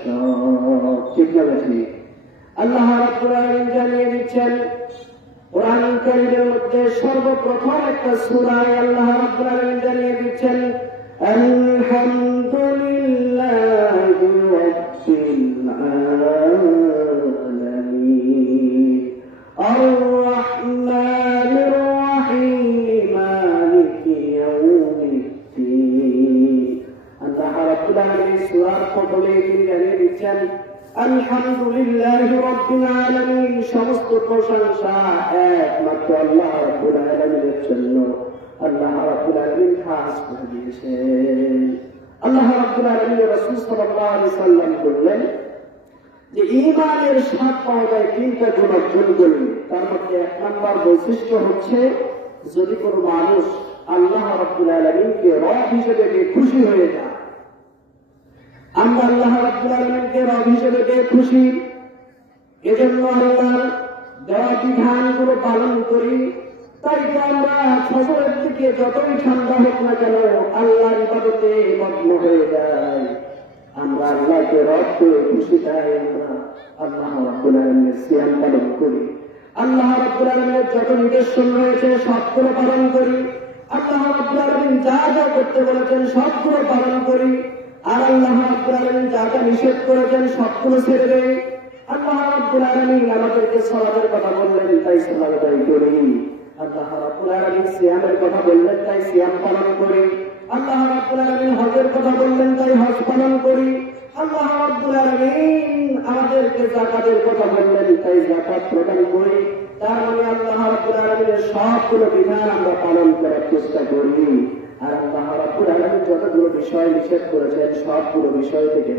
সব ঠিক না ঠিক? আল্লাহ রাব্বুল আলামিন জানিয়ে দিচ্ছেন কোরআন কারীমের মধ্যে সর্বপ্রথম একটা সূরায় আল্লাহ রাব্বুল আলামিন জানিয়ে দিচ্ছেন আলহামদুলিল্লাহি রাব্বিল আলামিন আর-রাহমানির রাহিম মালিকি ইয়াউমিদ্দিন। আল্লাহ রাব্বুল আলামিন সূরার প্রথমে জানিয়ে দিচ্ছেন আলহামদুলিল্লাহি রাব্বিল আলামিন, সমস্ত প্রশংসা একমাত্র আল্লাহ রাব্বুল আলামিনের জন্য। আল্লাহ রাব্বুল আলামিন খাস করে দিয়েছেন। আল্লাহ রাব্বুল আলামিন রাসূল সাল্লাল্লাহু আলাইহি ওয়াসাল্লাম বললেন যে ঈমানের স্বাদ পাওয়া যায় তিনটা গুণ অর্জন করলে। তার মধ্যে এক নম্বর বৈশিষ্ট্য হচ্ছে যদি কোনো মানুষ আল্লাহ রাব্বুল আলামিনকে রব হিসেবে খুশি হয়ে যায়। আমরা আল্লাহ রাব্বুল আলামিনকে রব হিসেবে খুশি, এজন্য আল্লাহর দেওয়া বিধানগুলো পালন করি। তাই তো আমরা ফজরের দিকে যতই ঠান্ডা হোক না কেন আল্লাহর ইবাদতে মগ্ন হয়ে যাই। আমরা আল্লাহকে রব করে খুশি, তাই আমরা আল্লাহ রাব্বুল আলামিনের সিয়াম পালন করি। আল্লাহ রাব্বুল আলামিনের যত নির্দেশন রয়েছে সবগুলো পালন করি। আল্লাহ রাব্বুল আলামিন যা যা করতে বলেছেন সবগুলো পালন করি। আর আল্লাহ রাব্বুল আলামিন যা যা নিষেধ করেছেন সবগুলো ছেড়ে দেই। আল্লাহ রাব্বুল আলামিন আমাদেরকে সালাতের কথা বললেন, তাই সালাত আদায় করি। আল্লাহ রাব্বুল আলামিন সিয়ামের কথা বললেন, তাই সিয়াম পালন করি। আল্লাহ রাব্বুল আলামিন হজের কথা বললেন, তাই হজ পালন করি। আল্লাহ রাব্বুল আলামিন আমাদেরকে যাকাতের কথা বললেন, তাই যাকাত প্রদান করি। তার মানে আল্লাহ রাব্বুল আলামিনের সবগুলো বিধান আমরা পালন করার চেষ্টা করি। আর আল্লাহ রাব্বুল আলামিন যতগুলো বিষয় নিষেধ করেছেন সবগুলো বিষয় থেকে